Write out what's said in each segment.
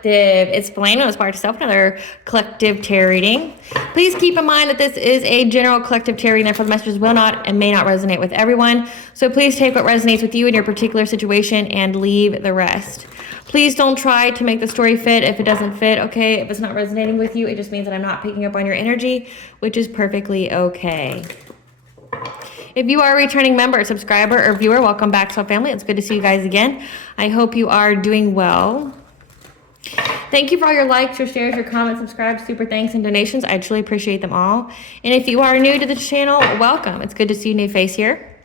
Collective. It's Blaine with Aspire to Self, another collective tarot reading. Please keep in mind that this is a general collective tarot reading, therefore the messages will not and may not resonate with everyone. So please take what resonates with you in your particular situation and leave the rest. Please don't try to make the story fit if it doesn't fit, okay? If it's not resonating with you, it just means that I'm not picking up on your energy, which is perfectly okay. If you are a returning member, subscriber, or viewer, welcome back to our family. It's good to see you guys again. I hope you are doing well. Thank you for all your likes, your shares, your comments, subscribes, super thanks, and donations. I truly appreciate them all. And if you are new to the channel, welcome. It's good to see a new face here.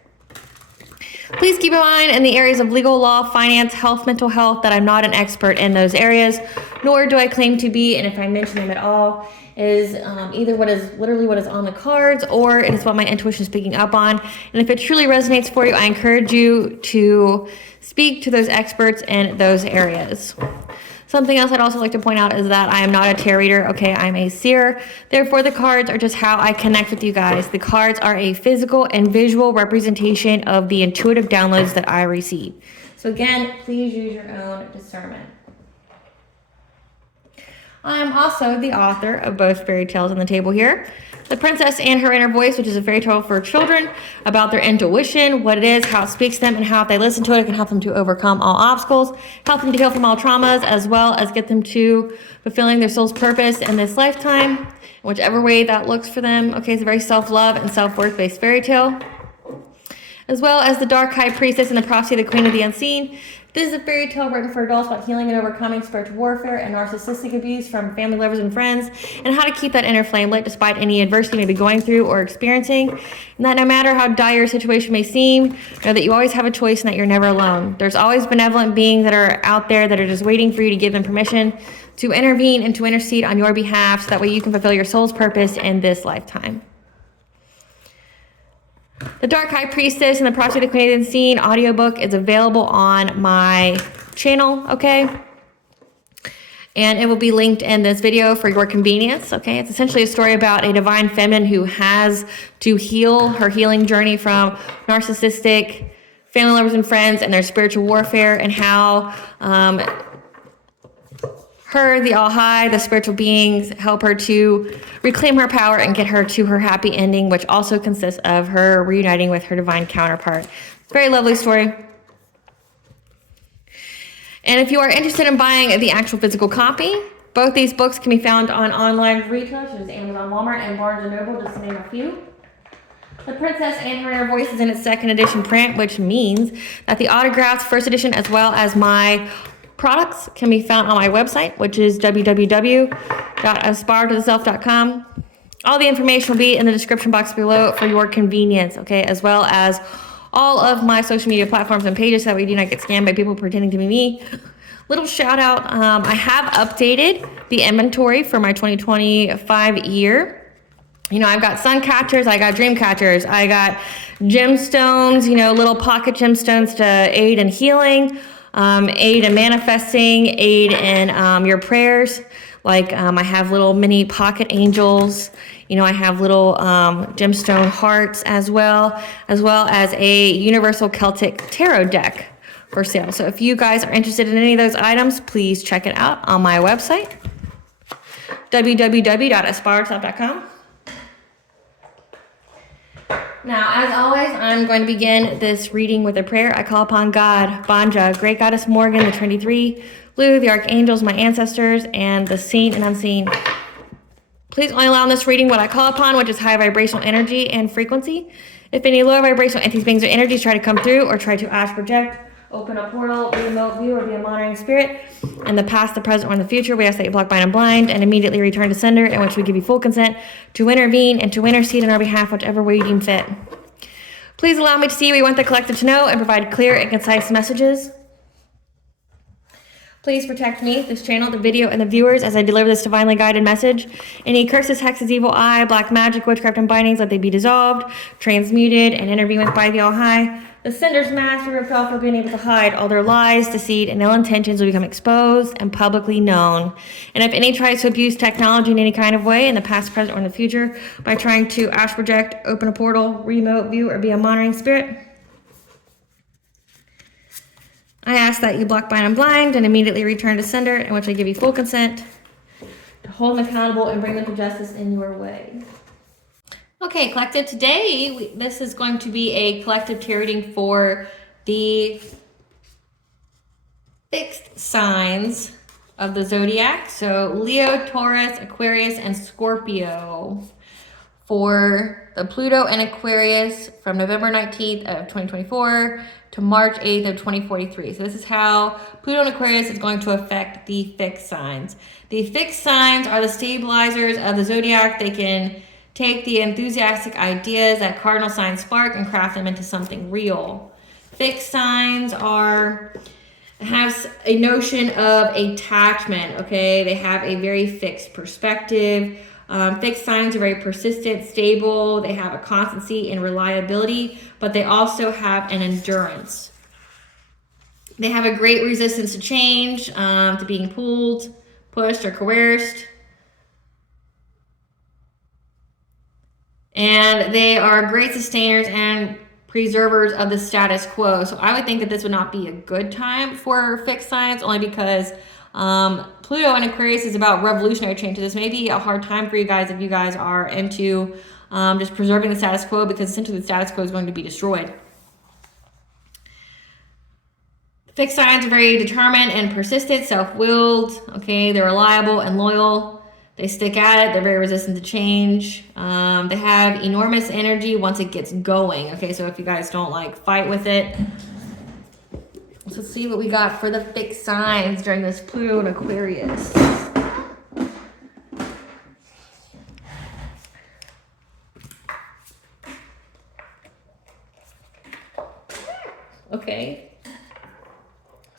Please keep in mind in the areas of legal, law, finance, health, mental health, that I'm not an expert in those areas, nor do I claim to be, and if I mention them at all, is either what is literally what is on the cards, or it is what my intuition is picking up on. And if it truly resonates for you, I encourage you to speak to those experts in those areas. Something else I'd also like to point out is that I am not a tarot reader, okay? I'm a seer. Therefore, the cards are just how I connect with you guys. The cards are a physical and visual representation of the intuitive downloads that I receive. So again, please use your own discernment. I am also the author of both fairy tales on the table here. The Princess and Her Inner Voice, which is a fairy tale for children about their intuition, what it is, how it speaks to them, and how if they listen to it, it can help them to overcome all obstacles, help them to heal from all traumas, as well as get them to fulfilling their soul's purpose in this lifetime, whichever way that looks for them. Okay, it's a very self-love and self-worth based fairy tale. As well as The Dark High Priestess and the Prophecy of the Queen of the Unseen. This is a fairy tale written for adults about healing and overcoming spiritual warfare and narcissistic abuse from family, lovers, and friends, and how to keep that inner flame lit despite any adversity you may be going through or experiencing. And that no matter how dire your situation may seem, know that you always have a choice and that you're never alone. There's always benevolent beings that are out there that are just waiting for you to give them permission to intervene and to intercede on your behalf, so that way you can fulfill your soul's purpose in this lifetime. The Dark High Priestess and the Prophecy of the Queen of the Unseen audiobook is available on my channel, okay? And it will be linked in this video for your convenience, okay? It's essentially a story about a divine feminine who has to heal her healing journey from narcissistic family, lovers, and friends and their spiritual warfare, and how her, the All High, the spiritual beings, help her to reclaim her power and get her to her happy ending, which also consists of her reuniting with her divine counterpart. It's a very lovely story. And if you are interested in buying the actual physical copy, both these books can be found on online retailers such as Amazon, Walmart, and Barnes & Noble, just to name a few. The Princess and Her Inner Voice is in its second edition print, which means that the autographs first edition, as well as my products, can be found on my website, which is www.aspiraltotheself.com. All the information will be in the description box below for your convenience, okay, as well as all of my social media platforms and pages, so that we do not get scammed by people pretending to be me. Little shout out, I have updated the inventory for my 2025 year. You know, I've got sun catchers, I got dream catchers, I got gemstones, you know, little pocket gemstones to aid in healing, aid in manifesting, aid in your prayers. Like I have little mini pocket angels. You know, I have little gemstone hearts as well as a universal Celtic tarot deck for sale. So if you guys are interested in any of those items, please check it out on my website, www.aspiraltotheself.com. Now, as always, I'm going to begin this reading with a prayer. I call upon God, Banja, Great Goddess Morgan, the Trinity Three, Blue, the Archangels, my ancestors, and the seen and unseen. Please only allow in this reading what I call upon, which is high vibrational energy and frequency. If any lower vibrational entities, beings, or energies try to come through or try to ask, project, open a portal, be a remote view, or be a monitoring spirit, in the past, the present, or in the future, we ask that you block, bind, and blind, and immediately return to sender, in which we give you full consent to intervene and to intercede on our behalf, whichever way you deem fit. Please allow me to see what you want the collective to know and provide clear and concise messages. Please protect me, this channel, the video, and the viewers as I deliver this divinely guided message. Any curses, hexes, evil eye, black magic, witchcraft, and bindings, let they be dissolved, transmuted, and intervened with by the All High. The sender's master ripped off for being able to hide all their lies, deceit, and ill intentions will become exposed and publicly known. And if any tries to abuse technology in any kind of way in the past, present, or in the future by trying to astral project, open a portal, remote view, or be a monitoring spirit, I ask that you block, bind, and blind and immediately return to sender, in which I give you full consent to hold them accountable and bring them to justice in your way. Okay, collective, today this is going to be a collective tarot reading for the fixed signs of the zodiac. So Leo, Taurus, Aquarius, and Scorpio for the Pluto and Aquarius from November 19th of 2024 to March 8th of 2043. So this is how Pluto and Aquarius is going to affect the fixed signs. The fixed signs are the stabilizers of the zodiac. They can take the enthusiastic ideas that cardinal signs spark and craft them into something real. Fixed signs have a notion of attachment, okay? They have a very fixed perspective. Fixed signs are very persistent, stable. They have a constancy and reliability, but they also have an endurance. They have a great resistance to change, to being pulled, pushed, or coerced. And they are great sustainers and preservers of the status quo. So I would think that this would not be a good time for fixed signs, only because Pluto and Aquarius is about revolutionary change. So this may be a hard time for you guys if you guys are into just preserving the status quo, because essentially the status quo is going to be destroyed. Fixed signs are very determined and persistent, self-willed, okay? They're reliable and loyal. They stick at it. They're very resistant to change. They have enormous energy once it gets going. Okay, so if you guys don't like fight with it. Let's see what we got for the fixed signs during this Pluto and Aquarius. Okay.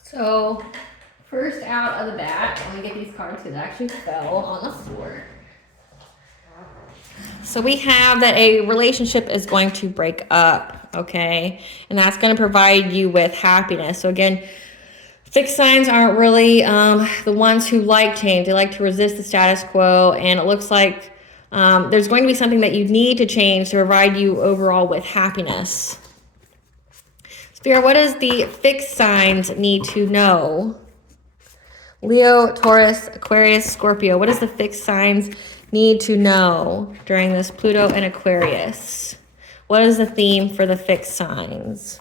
So first out of the bat, let me get these cards because it actually fell on the floor. So we have that a relationship is going to break up, okay? And that's going to provide you with happiness. So again, fixed signs aren't really the ones who like change. They like to resist the status quo. And it looks like there's going to be something that you need to change to provide you overall with happiness. Spirit, what does the fixed signs need to know? Leo, Taurus, Aquarius, Scorpio. What does the fixed signs need to know during this Pluto and Aquarius? What is the theme for the fixed signs?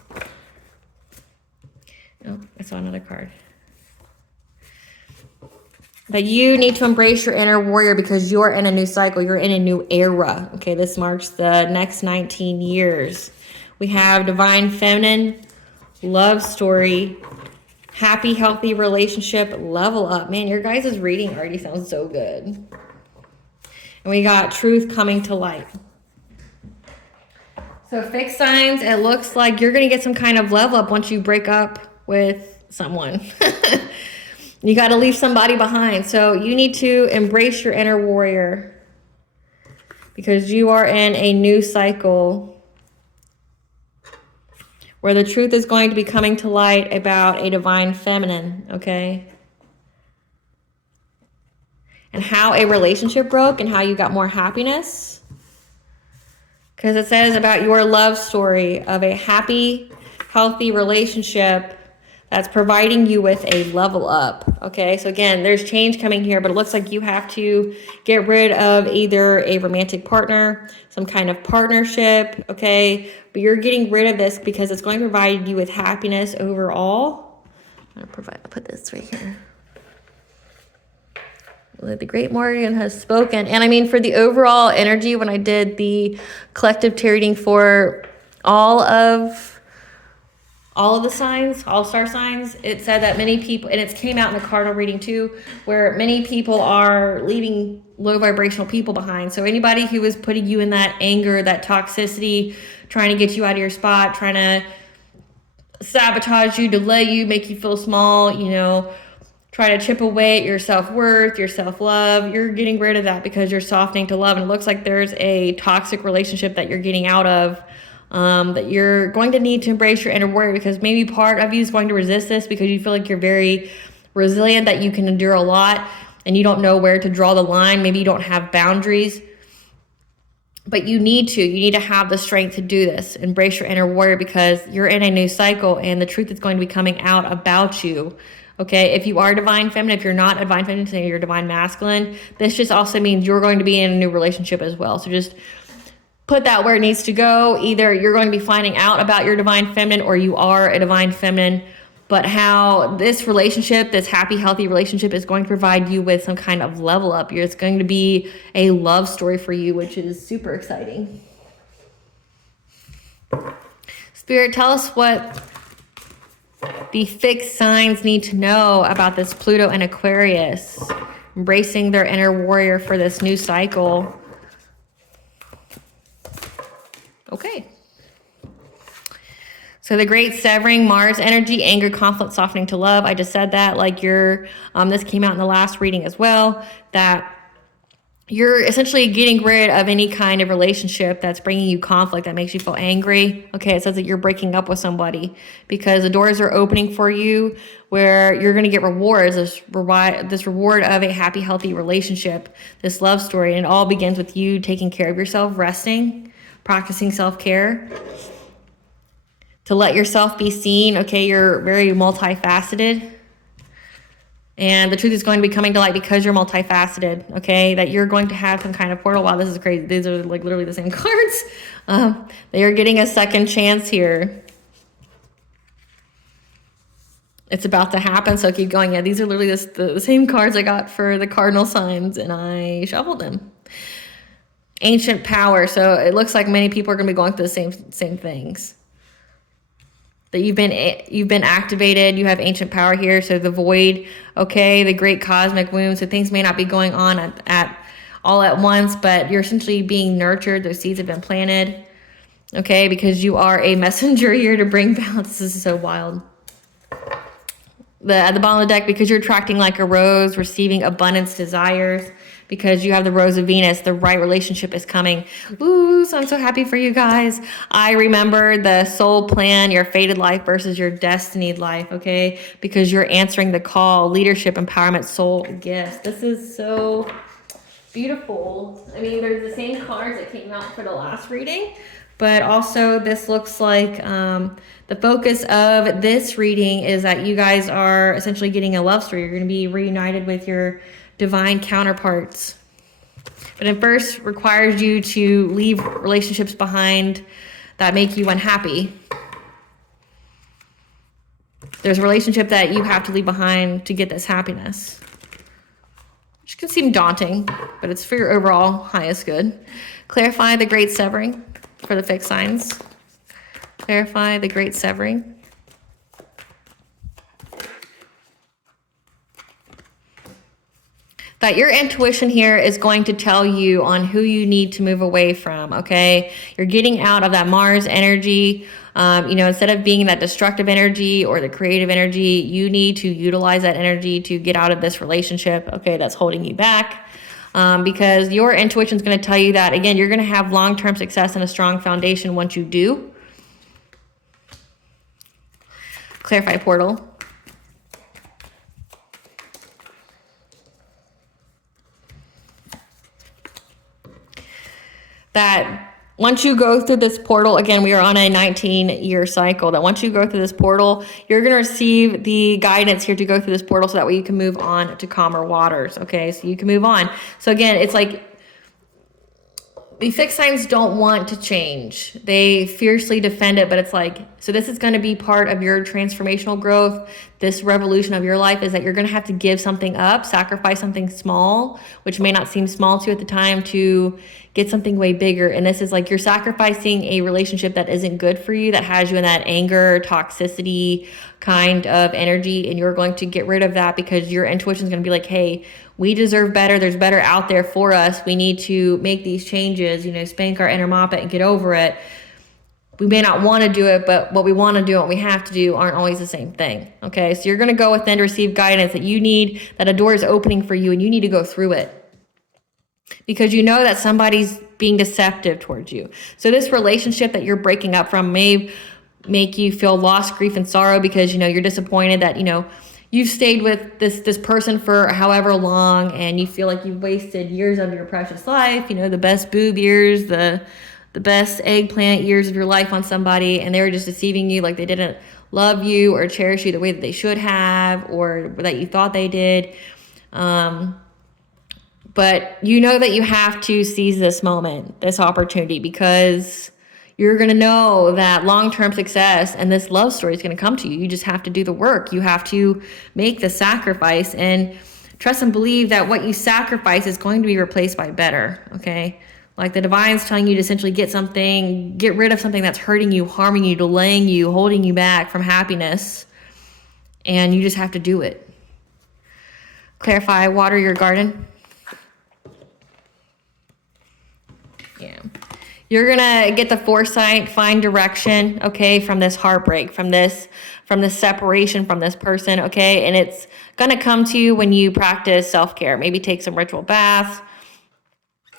Oh, I saw another card. That you need to embrace your inner warrior because you're in a new cycle. You're in a new era. Okay, this marks the next 19 years. We have divine feminine, love story, happy, healthy relationship, level up. Man, your guys' reading already sounds so good. And we got truth coming to light. So fixed signs, it looks like you're going to get some kind of level up once you break up with someone. You got to leave somebody behind. So you need to embrace your inner warrior because you are in a new cycle where the truth is going to be coming to light about a divine feminine, okay? And how a relationship broke and how you got more happiness. Because it says about your love story of a happy, healthy relationship that's providing you with a level up, okay? So again, there's change coming here, but it looks like you have to get rid of either a romantic partner, some kind of partnership, okay? But you're getting rid of this because it's going to provide you with happiness overall. I'm going to put this right here. The Great Morgan has spoken. And I mean, for the overall energy, when I did the collective tarot reading for all of the signs, all-star signs, it said that many people, and it came out in the cardinal reading too, where many people are leaving low vibrational people behind. So anybody who is putting you in that anger, that toxicity, trying to get you out of your spot, trying to sabotage you, delay you, make you feel small, you know, try to chip away at your self-worth, your self-love, you're getting rid of that because you're softening to love. And it looks like there's a toxic relationship that you're getting out of, that you're going to need to embrace your inner warrior, because maybe part of you is going to resist this because you feel like you're very resilient, that you can endure a lot and you don't know where to draw the line. Maybe you don't have boundaries. But you need to have the strength to do this. Embrace your inner warrior, because you're in a new cycle and the truth is going to be coming out about you. Okay, if you are divine feminine, if you're not a divine feminine, say you're divine masculine, this just also means you're going to be in a new relationship as well. So just put that where it needs to go. Either you're going to be finding out about your divine feminine or you are a divine feminine. But how this relationship, this happy, healthy relationship, is going to provide you with some kind of level up. It's going to be a love story for you, which is super exciting. Spirit, tell us what the fixed signs need to know about this Pluto and Aquarius, embracing their inner warrior for this new cycle. Okay. So the great severing, Mars energy, anger, conflict, softening to love. I just said that, like this came out in the last reading as well, that you're essentially getting rid of any kind of relationship that's bringing you conflict, that makes you feel angry. Okay, it says that you're breaking up with somebody because the doors are opening for you where you're going to get rewards, this reward of a happy, healthy relationship, this love story. And it all begins with you taking care of yourself, resting, practicing self-care, to let yourself be seen. Okay, you're very multifaceted. And the truth is going to be coming to light because you're multifaceted, okay? That you're going to have some kind of portal. Wow, this is crazy. These are like literally the same cards. They are getting a second chance here. It's about to happen, so keep going. Yeah, these are literally the same cards I got for the cardinal signs, and I shuffled them. Ancient power. So it looks like many people are going to be going through the same things. That you've been activated. You have ancient power here. So the void, okay, the great cosmic womb. So things may not be going on at all at once, but you're essentially being nurtured. Those seeds have been planted, okay, because you are a messenger here to bring balance. This is so wild. At the bottom of the deck, because you're attracting like a rose, receiving abundance, desires, because you have the rose of Venus, the right relationship is coming. Ooh, so I'm so happy for you guys. I remember the soul plan, your fated life versus your destinied life, okay? Because you're answering the call, leadership, empowerment, soul gifts. This is so beautiful. I mean, there's the same cards that came out for the last reading, but also this looks like the focus of this reading is that you guys are essentially getting a love story. You're going to be reunited with your divine counterparts. But it first requires you to leave relationships behind that make you unhappy. There's a relationship that you have to leave behind to get this happiness. Which can seem daunting, but it's for your overall highest good. Clarify the great severing for the fixed signs. Clarify the great severing. That your intuition here is going to tell you on who you need to move away from, okay? You're getting out of that Mars energy. Instead of being that destructive energy or the creative energy, you need to utilize that energy to get out of this relationship, okay, that's holding you back. Because your intuition is going to tell you that, again, you're going to have long-term success and a strong foundation once you do. Clarify portal. That once you go through this portal, again, we are on a 19-year cycle, that once you go through this portal, you're going to receive the guidance here to go through this portal so that way you can move on to calmer waters, okay? So you can move on. So again, it's like the fixed signs don't want to change. They fiercely defend it, but it's like, so this is going to be part of your transformational growth. This revolution of your life is that you're going to have to give something up, sacrifice something small, which may not seem small to you at the time, to get something way bigger. And this is like you're sacrificing a relationship that isn't good for you, that has you in that anger, toxicity kind of energy. And you're going to get rid of that because your intuition is going to be like, hey, we deserve better. There's better out there for us. We need to make these changes, spank our inner moppet and get over it. We may not want to do it, but what we want to do and what we have to do aren't always the same thing. Okay, so you're going to go within to receive guidance that you need, that a door is opening for you and you need to go through it. Because you know that somebody's being deceptive towards you. So this relationship that you're breaking up from may make you feel loss, grief, and sorrow because, you're disappointed that, you've stayed with this person for however long, and you feel like you've wasted years of your precious life, you know, the best boob years, the best eggplant years of your life on somebody, and they were just deceiving you, like they didn't love you or cherish you the way that they should have, or that you thought they did. But you know that you have to seize this moment, this opportunity, because you're going to know that long-term success and this love story is going to come to you. You just have to do the work. You have to make the sacrifice and trust and believe that what you sacrifice is going to be replaced by better, okay? Like the divine's telling you to essentially get rid of something that's hurting you, harming you, delaying you, holding you back from happiness. And you just have to do it. Clarify, water your garden. Yeah. You're going to get the foresight, find direction, okay, from this heartbreak, from this separation from this person, okay? And it's going to come to you when you practice self-care. Maybe take some ritual baths.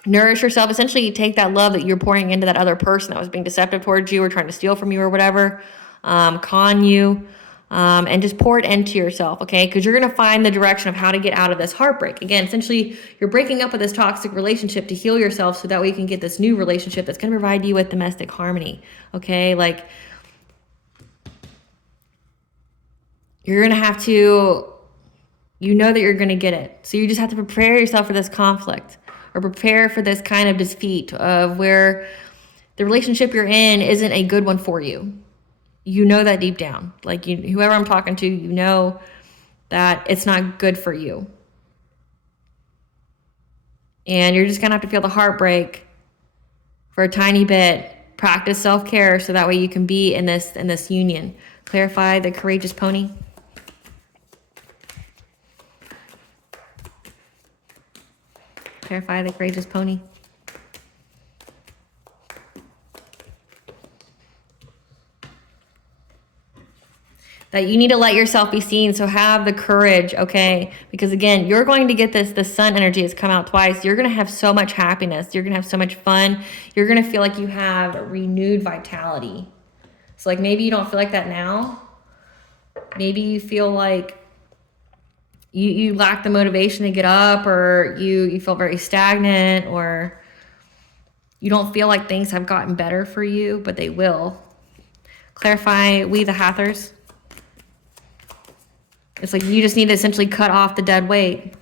Nourish yourself. Essentially, you take that love that you're pouring into that other person that was being deceptive towards you or trying to steal from you or whatever, con you, and just pour it into yourself, okay? Because you're going to find the direction of how to get out of this heartbreak. Again, essentially, you're breaking up with this toxic relationship to heal yourself so that way you can get this new relationship that's going to provide you with domestic harmony, okay? Like, you're going to have to, you know that you're going to get it. So you just have to prepare yourself for this conflict, or prepare for this kind of defeat of where the relationship you're in isn't a good one for you. You know that deep down. Like, whoever I'm talking to, you know that it's not good for you. And you're just going to have to feel the heartbreak for a tiny bit. Practice self-care so that way you can be in this union. Clarify the courageous pony. Clarify the courageous pony. That you need to let yourself be seen, so have the courage, okay? Because again, you're going to get the sun energy has come out twice. You're going to have so much happiness. You're going to have so much fun. You're going to feel like you have renewed vitality. So like maybe you don't feel like that now. Maybe you feel like you lack the motivation to get up, or you feel very stagnant, or you don't feel like things have gotten better for you, but they will. Clarify, we the Hathors. It's like you just need to essentially cut off the dead weight.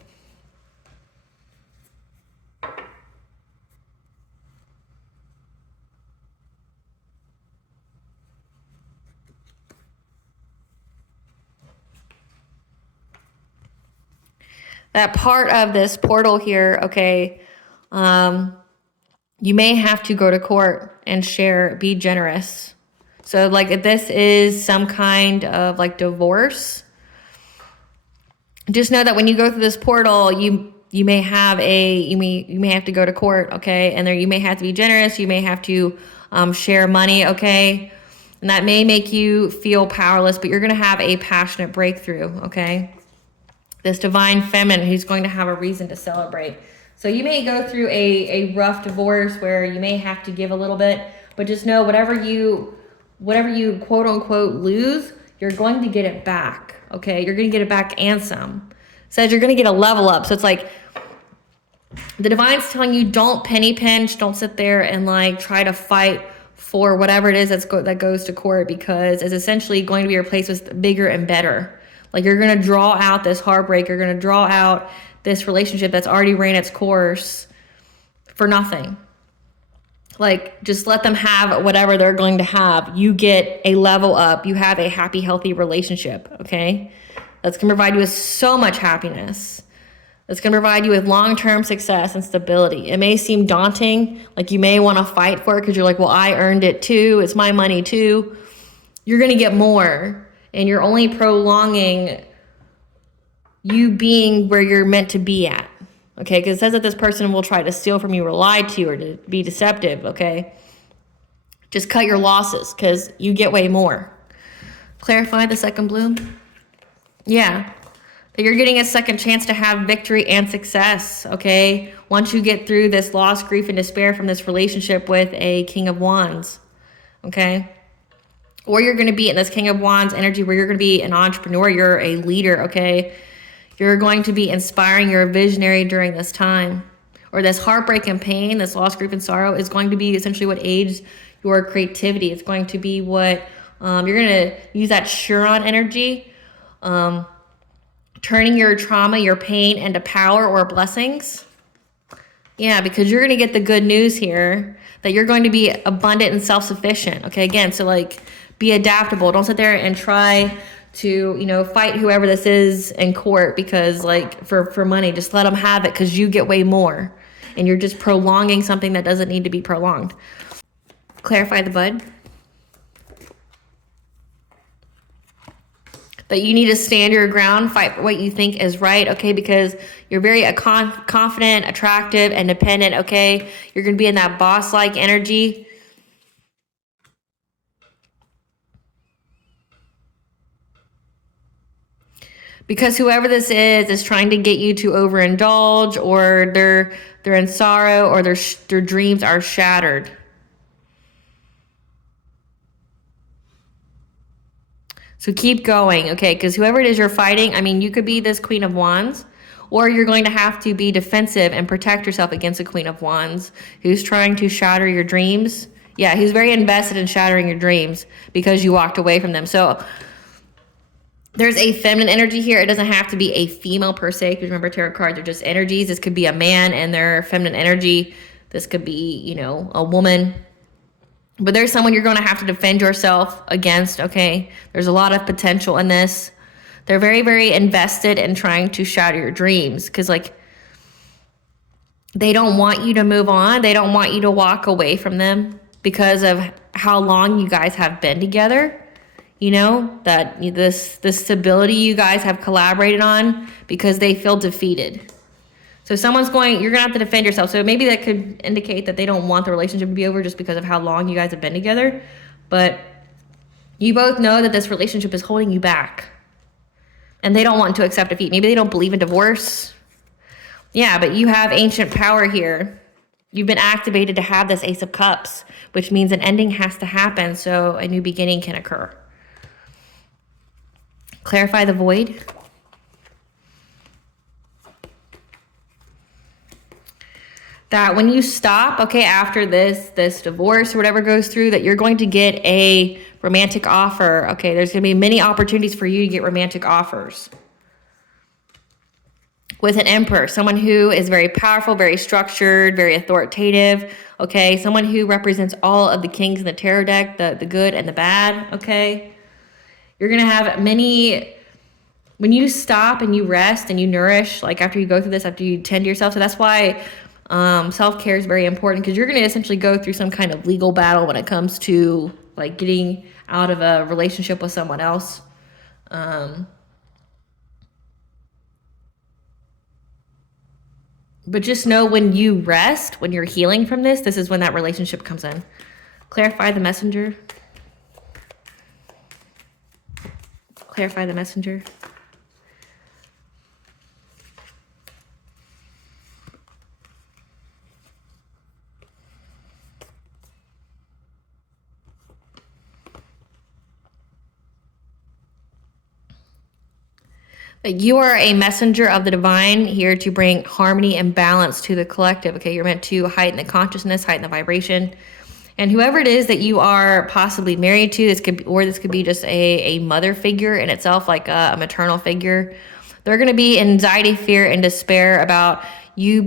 That part of this portal here, okay, you may have to go to court and share, be generous. So like if this is some kind of like divorce, just know that when you go through this portal, you may have you may have to go to court, okay? And there you may have to be generous, you may have to share money, okay? And that may make you feel powerless, but you're going to have a passionate breakthrough, okay? This divine feminine who's going to have a reason to celebrate. So you may go through a rough divorce where you may have to give a little bit, but just know whatever you quote unquote lose, you're going to get it back, okay? You're going to get it back and some. It says you're going to get a level up. So it's like the divine's telling you don't penny pinch, don't sit there and like try to fight for whatever it is that goes to court, because it's essentially going to be replaced with bigger and better. Like you're going to draw out this heartbreak. You're going to draw out this relationship that's already ran its course for nothing. Like just let them have whatever they're going to have. You get a level up. You have a happy, healthy relationship, okay? That's going to provide you with so much happiness. That's going to provide you with long-term success and stability. It may seem daunting. Like you may want to fight for it because you're like, well, I earned it too. It's my money too. You're going to get more. And you're only prolonging you being where you're meant to be at, okay? Because it says that this person will try to steal from you or lie to you or to be deceptive, okay? Just cut your losses because you get way more. Clarify the second bloom. Yeah, that you're getting a second chance to have victory and success, okay? Once you get through this loss, grief, and despair from this relationship with a King of Wands, okay? Or you're going to be in this King of Wands energy where you're going to be an entrepreneur. You're a leader, okay? You're going to be inspiring. You're a visionary during this time. Or this heartbreak and pain, this loss, grief, and sorrow is going to be essentially what aids your creativity. It's going to be what you're going to use that Chiron energy, turning your trauma, your pain into power or blessings. Yeah, because you're going to get the good news here that you're going to be abundant and self-sufficient. Okay, again, so like be adaptable. Don't sit there and try to, you know, fight whoever this is in court because like for money. Just let them have it because you get way more. And you're just prolonging something that doesn't need to be prolonged. Clarify the bud. That you need to stand your ground, fight for what you think is right, okay? Because you're very confident, attractive, independent, okay? You're going to be in that boss-like energy. Because whoever this is trying to get you to overindulge, or they're in sorrow, or their dreams are shattered. So keep going, okay? Because whoever it is you're fighting, I mean, you could be this Queen of Wands, or you're going to have to be defensive and protect yourself against a Queen of Wands who's trying to shatter your dreams. Yeah, he's very invested in shattering your dreams because you walked away from them. So there's a feminine energy here. It doesn't have to be a female per se, because remember, tarot cards are just energies. This could be a man and their feminine energy. This could be, you know, a woman. But there's someone you're going to have to defend yourself against, okay? There's a lot of potential in this. They're very, very invested in trying to shatter your dreams because, like, they don't want you to move on. They don't want you to walk away from them because of how long you guys have been together. You know, that this stability you guys have collaborated on, because they feel defeated. So you're going to have to defend yourself. So maybe that could indicate that they don't want the relationship to be over just because of how long you guys have been together. But you both know that this relationship is holding you back. And they don't want to accept defeat. Maybe they don't believe in divorce. Yeah, but you have ancient power here. You've been activated to have this Ace of Cups, which means an ending has to happen so a new beginning can occur. Clarify the void. That when you stop, okay, after this divorce or whatever goes through, that you're going to get a romantic offer. Okay, there's going to be many opportunities for you to get romantic offers. With an Emperor, someone who is very powerful, very structured, very authoritative, okay? Someone who represents all of the kings in the tarot deck, the good and the bad, okay? You're going to have many... When you stop and you rest and you nourish, like after you go through this, after you tend to yourself, so that's why self-care is very important, because you're going to essentially go through some kind of legal battle when it comes to like getting out of a relationship with someone else. But just know when you rest, when you're healing from this is when that relationship comes in. Clarify the messenger. Clarify the messenger. You are a messenger of the divine, here to bring harmony and balance to the collective. Okay, you're meant to heighten the consciousness, heighten the vibration. And whoever it is that you are possibly married to, this could be just a mother figure in itself, like a maternal figure. They're going to be anxiety, fear, and despair about you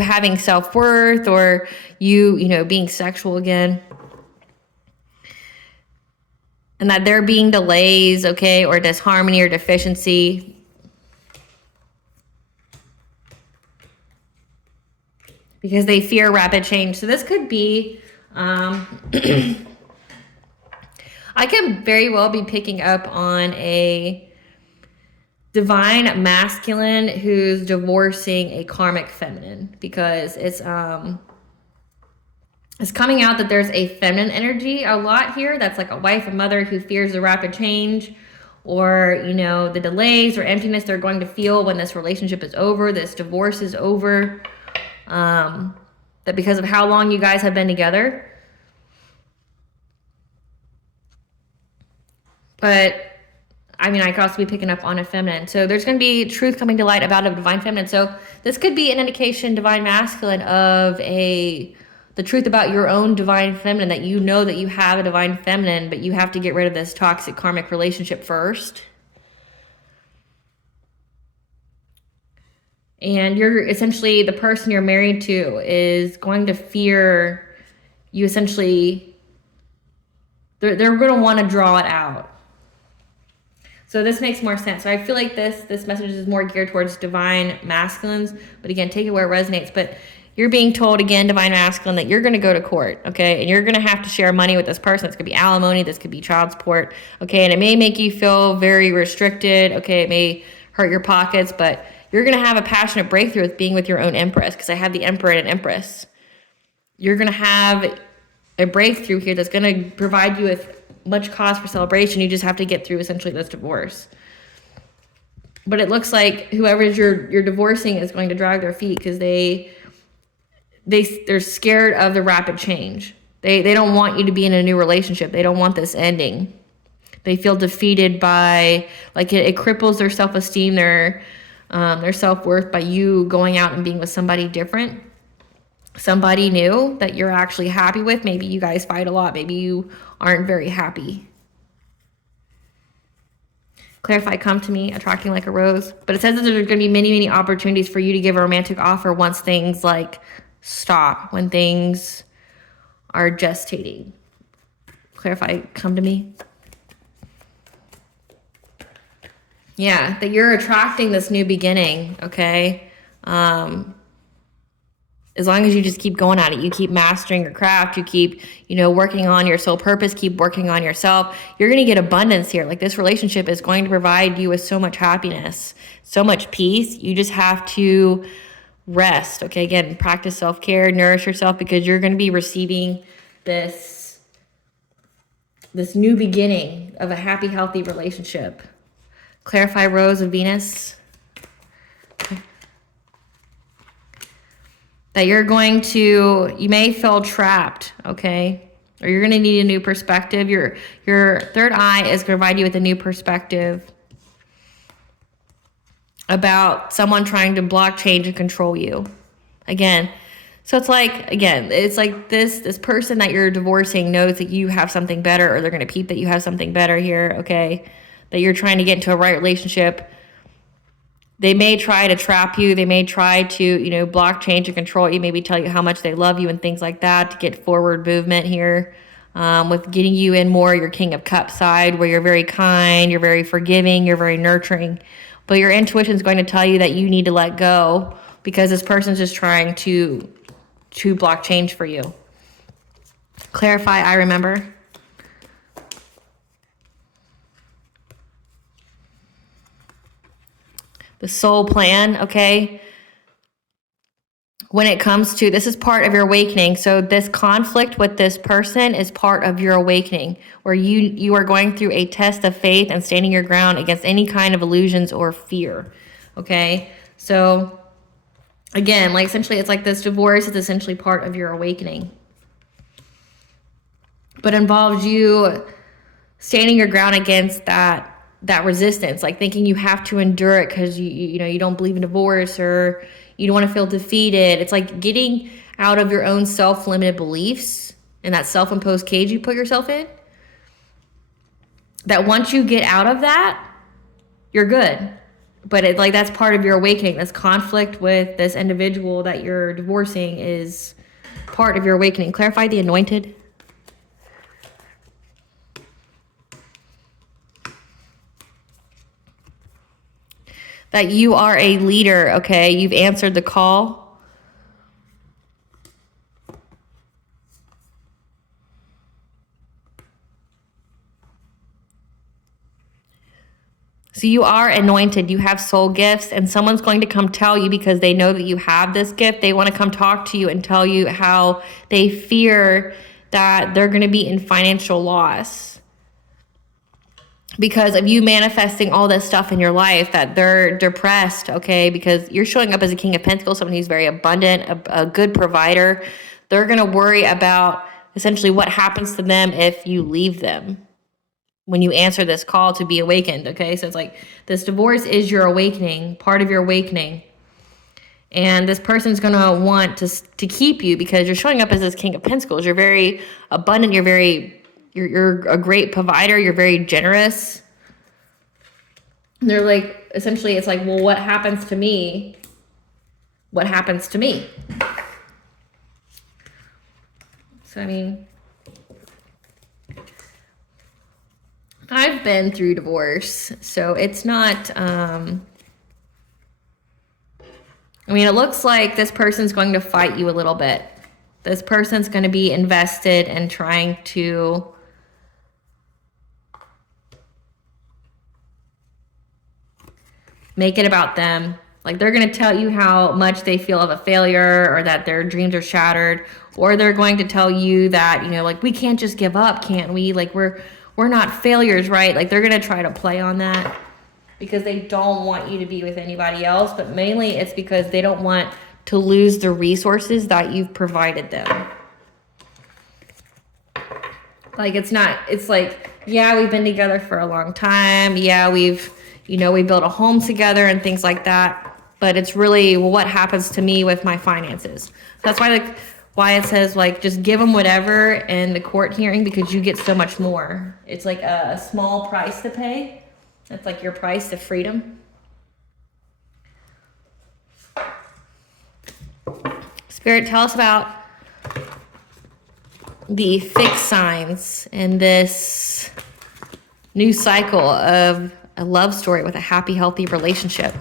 having self-worth, or you being sexual again. And that there being delays, okay, or disharmony or deficiency. Because they fear rapid change. So this could be, I can very well be picking up on a divine masculine who's divorcing a karmic feminine, because it's coming out that there's a feminine energy a lot here. That's like a wife and mother who fears the rapid change, or, the delays or emptiness they're going to feel when this relationship is over, this divorce is over. That because of how long you guys have been together. But I mean, I could also be picking up on a feminine. So there's going to be truth coming to light about a divine feminine. So this could be an indication, divine masculine, of the truth about your own divine feminine, that you know that you have a divine feminine, but you have to get rid of this toxic karmic relationship first. And you're essentially, the person you're married to is going to fear you. Essentially, they're going to want to draw it out. So this makes more sense. So I feel like this message is more geared towards divine masculines, but again, take it where it resonates. But you're being told, again, divine masculine, that you're going to go to court, okay? And you're going to have to share money with this person. It's going to be alimony. This could be child support, okay? And it may make you feel very restricted, okay? It may hurt your pockets, but you're going to have a passionate breakthrough with being with your own empress, because I have the emperor and an empress. You're going to have a breakthrough here that's going to provide you with much cause for celebration. You just have to get through essentially this divorce. But it looks like whoever you're divorcing is going to drag their feet, because they're scared of the rapid change. They don't want you to be in a new relationship. They don't want this ending. They feel defeated by, like, it cripples their self-esteem, their self-worth, by you going out and being with somebody different, somebody new that you're actually happy with. Maybe you guys fight a lot. Maybe you aren't very happy. Clarify, come to me, attracting like a rose. But it says that there's going to be many, many opportunities for you to give a romantic offer once things like stop, when things are gestating. Clarify, come to me. Yeah, that you're attracting this new beginning, okay? As long as you just keep going at it, you keep mastering your craft, you keep, working on your soul purpose, keep working on yourself, you're going to get abundance here. Like, this relationship is going to provide you with so much happiness, so much peace. You just have to rest, okay? Again, practice self-care, nourish yourself, because you're going to be receiving this new beginning of a happy, healthy relationship. Clarify, Rose of Venus. That you may feel trapped, okay? Or you're going to need a new perspective. Your third eye is going to provide you with a new perspective about someone trying to block, change, and control you. Again, so it's like this person that you're divorcing knows that you have something better, or they're going to peep that you have something better here, okay? That you're trying to get into a right relationship. They may try to trap you. They may try to, block, change, and control you. Maybe tell you how much they love you and things like that to get forward movement here. With getting you in more your King of Cups side, where you're very kind, you're very forgiving, you're very nurturing. But your intuition is going to tell you that you need to let go, because this person's just trying to block change for you. Clarify, I remember. The soul plan, okay? When it comes to, this is part of your awakening. So this conflict with this person is part of your awakening, where you are going through a test of faith and standing your ground against any kind of illusions or fear, okay? So again, like, essentially it's like this divorce is essentially part of your awakening, but involves you standing your ground against that resistance, like thinking you have to endure it because you don't believe in divorce, or you don't want to feel defeated. It's like getting out of your own self-limited beliefs and that self-imposed cage you put yourself in. That once you get out of that, you're good. But that's part of your awakening. This conflict with this individual that you're divorcing is part of your awakening. Clarify the anointed. That you are a leader, okay? You've answered the call. So you are anointed. You have soul gifts, and someone's going to come tell you, because they know that you have this gift. They want to come talk to you and tell you how they fear that they're going to be in financial loss because of you manifesting all this stuff in your life, that they're depressed, okay? Because you're showing up as a King of Pentacles, someone who's very abundant, a good provider. They're going to worry about essentially what happens to them if you leave them. when you answer this call to be awakened. Okay, so it's like this divorce is your awakening, part of your awakening. And this person's going to want to keep you because you're showing up as this King of Pentacles. You're very abundant. You're a great provider. You're very generous. And they're like, essentially, it's like, well, what happens to me? What happens to me? So, I mean, I've been through divorce, so it's not, I mean, it looks like this person's going to fight you a little bit. This person's going to be invested in trying to make it about them. Like, they're going to tell you how much they feel of a failure or that their dreams are shattered. Or they're going to tell you that, you know, like, we can't just give up, can't we? Like, we're not failures, right? Like, they're going to try to play on that because they don't want you to be with anybody else. But mainly it's because they don't want to lose the resources that you've provided them. Like, it's like, yeah, we've been together for a long time. Yeah, we built a home together and things like that. But it's really, well, what happens to me with my finances? That's why it says, like, just give them whatever in the court hearing because you get so much more. It's like a small price to pay. That's like your price to freedom. Spirit, tell us about the fixed signs in this new cycle of a love story with a happy, healthy relationship.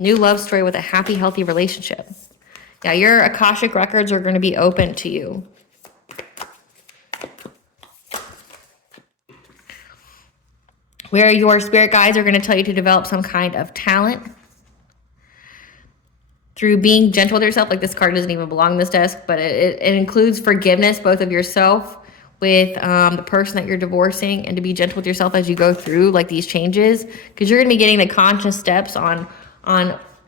New love story with a happy, healthy relationship. Yeah, your Akashic records are going to be open to you. Where your spirit guides are going to tell you to develop some kind of talent through being gentle with yourself. Like, this card doesn't even belong on this desk, but it includes forgiveness, both of yourself with the person that you're divorcing, and to be gentle with yourself as you go through like these changes, because you're going to be getting the conscious steps on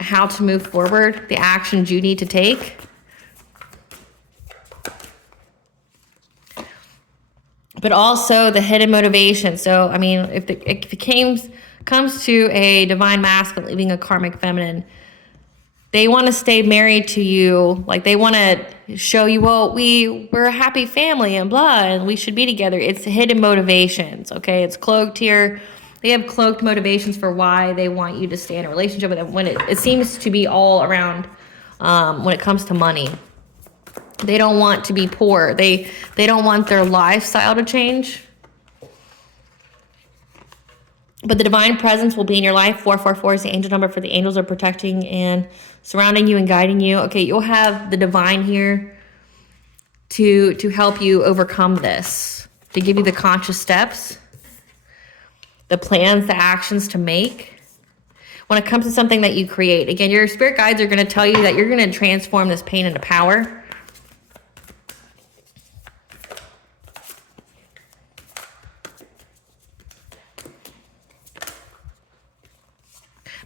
how to move forward, the actions you need to take. But also the hidden motivation. So, I mean, if it comes to a divine masculine leaving a karmic feminine, they want to stay married to you. Like, they want to show you, well, we're a happy family and blah, and we should be together. It's hidden motivations, okay? It's cloaked here. They have cloaked motivations for why they want you to stay in a relationship with them, when it seems to be all around when it comes to money. They don't want to be poor. They don't want their lifestyle to change. But the divine presence will be in your life. 444 is the angel number for the angels are protecting and surrounding you and guiding you. Okay, you'll have the divine here to help you overcome this, to give you the conscious steps, the plans, the actions to make. When it comes to something that you create, again, your spirit guides are going to tell you that you're going to transform this pain into power.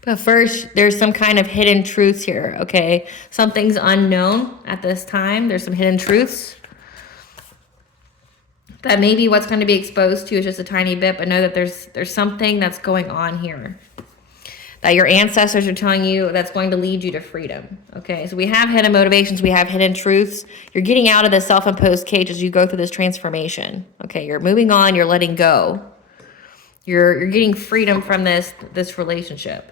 But first, there's some kind of hidden truths here, okay? Something's unknown at this time. There's some hidden truths that maybe what's going to be exposed to is just a tiny bit, but know that there's something that's going on here that your ancestors are telling you that's going to lead you to freedom, okay? So we have hidden motivations. We have hidden truths. You're getting out of this self-imposed cage as you go through this transformation, okay? You're moving on. You're letting go. You're getting freedom from this relationship.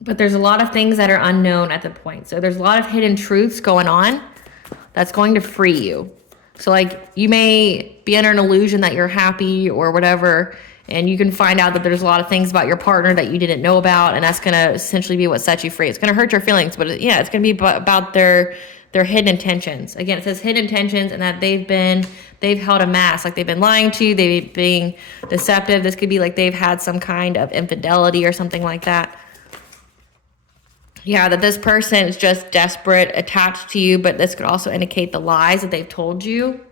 But there's a lot of things that are unknown at the point. So there's a lot of hidden truths going on that's going to free you. So, like, you may be under an illusion that you're happy or whatever, and you can find out that there's a lot of things about your partner that you didn't know about, and that's going to essentially be what sets you free. It's going to hurt your feelings, but yeah, it's going to be about their hidden intentions. Again, it says hidden intentions, and that they've held a mask, like they've been lying to you, they've been being deceptive. This could be like they've had some kind of infidelity or something like that. Yeah, that this person is just desperate, attached to you, but this could also indicate the lies that they've told you.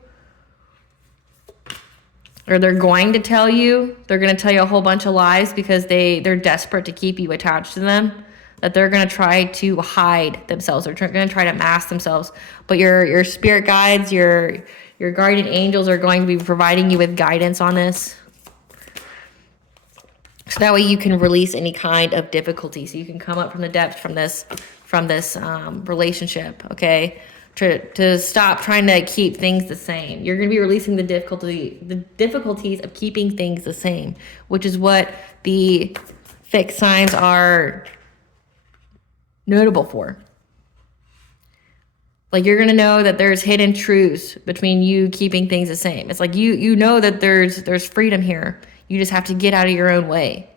Or they're going to tell you. They're going to tell you a whole bunch of lies because they're desperate to keep you attached to them. that they're going to try to hide themselves. They're going to try to mask themselves. But your spirit guides, your guardian angels are going to be providing you with guidance on this. So that way you can release any kind of difficulty. So you can come up from the depths from this relationship, okay? To stop trying to keep things the same. You're going to be releasing the difficulties of keeping things the same, which is what the fixed signs are notable for. Like, you're going to know that there's hidden truths between you keeping things the same. It's like you know that there's freedom here. You just have to get out of your own way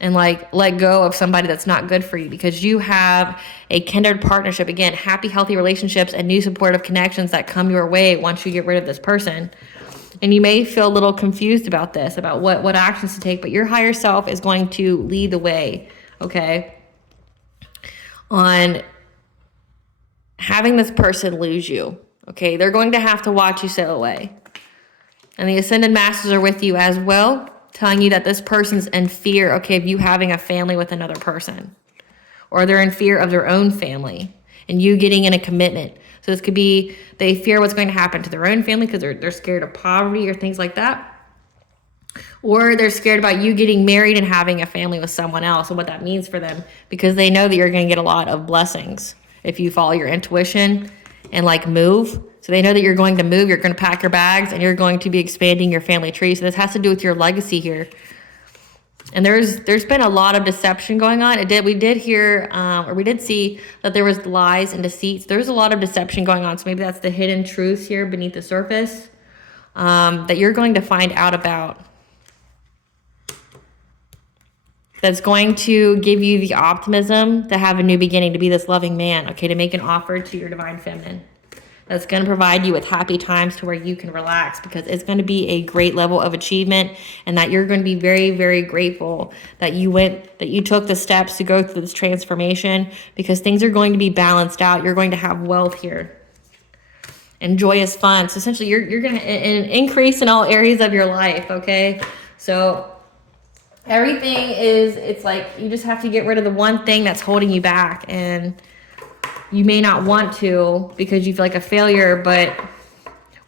and like let go of somebody that's not good for you, because you have a kindred partnership. Again, happy, healthy relationships and new supportive connections that come your way once you get rid of this person. And you may feel a little confused about this, about what actions to take, but your higher self is going to lead the way, okay, on having this person lose you, okay? They're going to have to watch you sail away. And the Ascended Masters are with you as well, telling you that this person's in fear, okay, of you having a family with another person. Or they're in fear of their own family and you getting in a commitment. So this could be they fear what's going to happen to their own family because they're scared of poverty or things like that. Or they're scared about you getting married and having a family with someone else and what that means for them, because they know that you're going to get a lot of blessings if you follow your intuition and like move. So they know that you're going to move, you're going to pack your bags, and you're going to be expanding your family tree. So this has to do with your legacy here. And there's been a lot of deception going on. We did see that there was lies and deceits. There's a lot of deception going on. So maybe that's the hidden truths here beneath the surface that you're going to find out about. That's going to give you the optimism to have a new beginning, to be this loving man, okay, to make an offer to your divine feminine. That's going to provide you with happy times to where you can relax, because it's going to be a great level of achievement, and that you're going to be very, very grateful that you took the steps to go through this transformation, because things are going to be balanced out. You're going to have wealth here and joyous fun. So essentially you're going to increase in all areas of your life. Okay. So everything it's like, you just have to get rid of the one thing that's holding you back, and you may not want to because you feel like a failure, but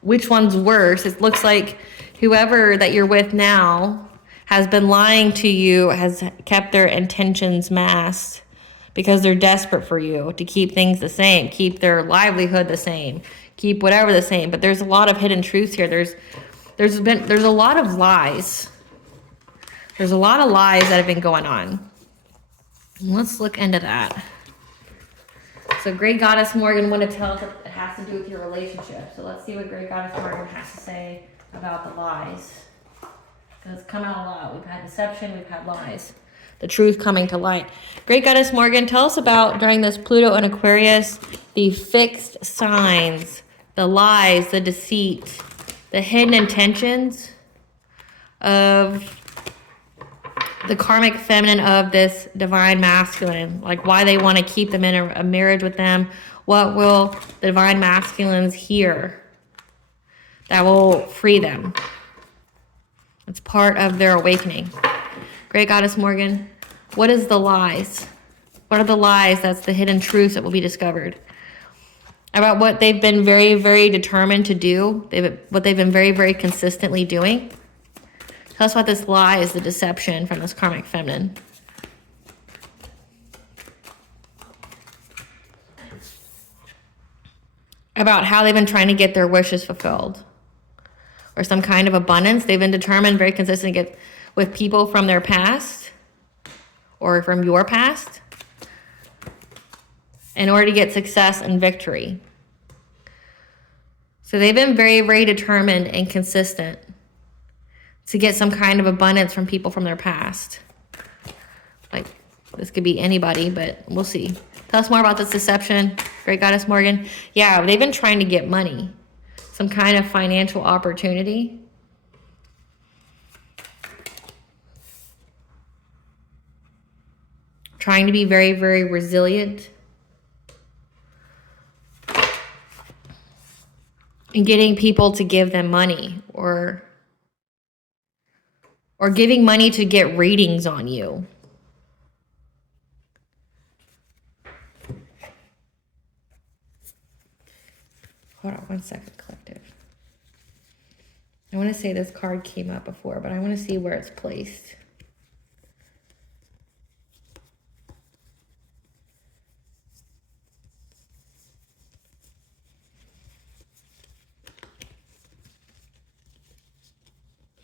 which one's worse? It looks like whoever that you're with now has been lying to you, has kept their intentions masked because they're desperate for you to keep things the same, keep their livelihood the same, keep whatever the same. But there's a lot of hidden truths here. There's a lot of lies. There's a lot of lies that have been going on. Let's look into that. So Great Goddess Morgan want to tell us that it has to do with your relationship. So let's see what Great Goddess Morgan has to say about the lies. Because it's come out a lot. We've had deception, we've had lies. The truth coming to light. Great Goddess Morgan, tell us about, during this Pluto and Aquarius, the fixed signs, the lies, the deceit, the hidden intentions of the karmic feminine of this divine masculine, like why they want to keep them in a marriage with them. What will the divine masculines hear that will free them? It's part of their awakening. Great Goddess Morgan, what is the lies? What are the lies? That's the hidden truths that will be discovered about what they've been very, very determined to do, what they've been very, very consistently doing. Tell us what this lie is, the deception from this karmic feminine. About how they've been trying to get their wishes fulfilled. Or some kind of abundance. They've been determined, very consistent, to get with people from their past. Or from your past. In order to get success and victory. So they've been very, very determined and consistent to get some kind of abundance from people from their past. Like, this could be anybody, but we'll see. Tell us more about this deception, Great Goddess Morgan. Yeah, they've been trying to get money. Some kind of financial opportunity. Trying to be very, very resilient. And getting people to give them money, or giving money to get readings on you. Hold on 1 second, collective. I want to say this card came up before, but I want to see where it's placed.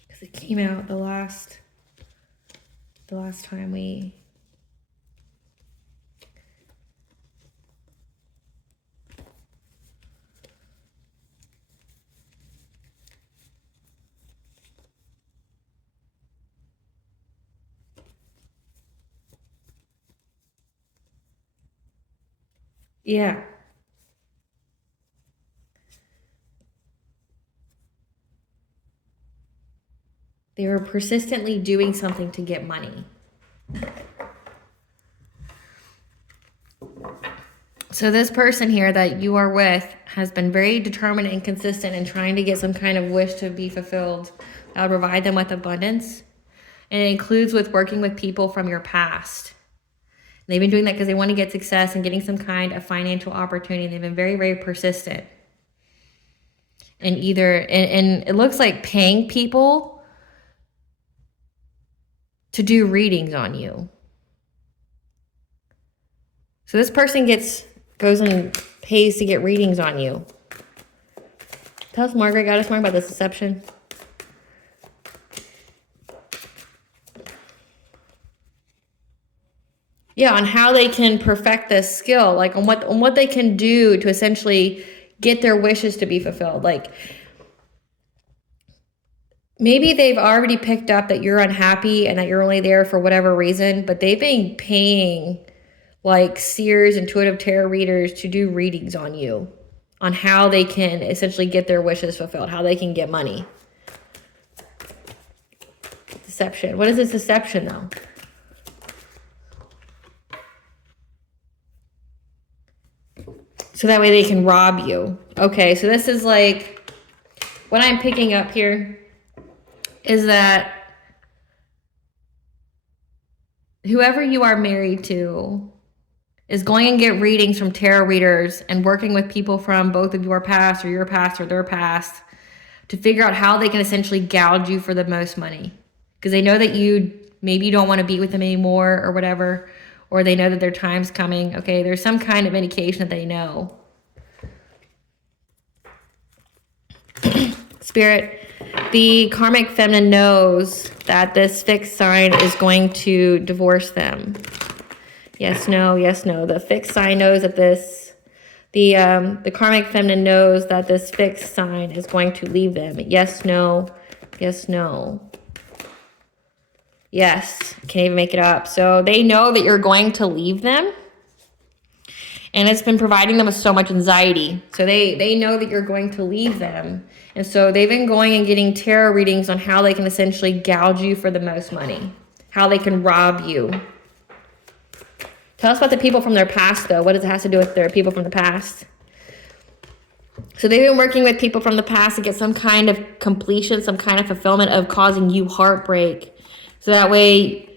Because it came out the last time we... Yeah. They were persistently doing something to get money. So this person here that you are with has been very determined and consistent in trying to get some kind of wish to be fulfilled that will provide them with abundance. And it includes with working with people from your past. And they've been doing that because they want to get success and getting some kind of financial opportunity. They've been very, very persistent. And and it looks like paying people to do readings on you. So this person goes and pays to get readings on you. Tell us, Margaret, got us more about this deception. Yeah, on how they can perfect this skill, like on what they can do to essentially get their wishes to be fulfilled. Like maybe they've already picked up that you're unhappy and that you're only there for whatever reason, but they've been paying like seers, intuitive tarot readers to do readings on you, on how they can essentially get their wishes fulfilled, how they can get money. Deception. What is this deception though? So that way they can rob you. Okay, so this is like, what I'm picking up here is that whoever you are married to is going and get readings from tarot readers and working with people from both of your past or their past to figure out how they can essentially gouge you for the most money. Because they know that maybe you don't want to be with them anymore or whatever, or they know that their time's coming. Okay, there's some kind of indication that they know. Spirit, the karmic feminine knows that this fixed sign is going to divorce them. Yes, no, yes, no. The fixed sign knows that the karmic feminine knows that this fixed sign is going to leave them. Yes, no, yes, no. Yes, can't even make it up. So they know that you're going to leave them. And it's been providing them with so much anxiety. So they know that you're going to leave them. And so they've been going and getting tarot readings on how they can essentially gouge you for the most money. How they can rob you. Tell us about the people from their past, though. What does it have to do with their people from the past? So they've been working with people from the past to get some kind of completion, some kind of fulfillment of causing you heartbreak. So that way,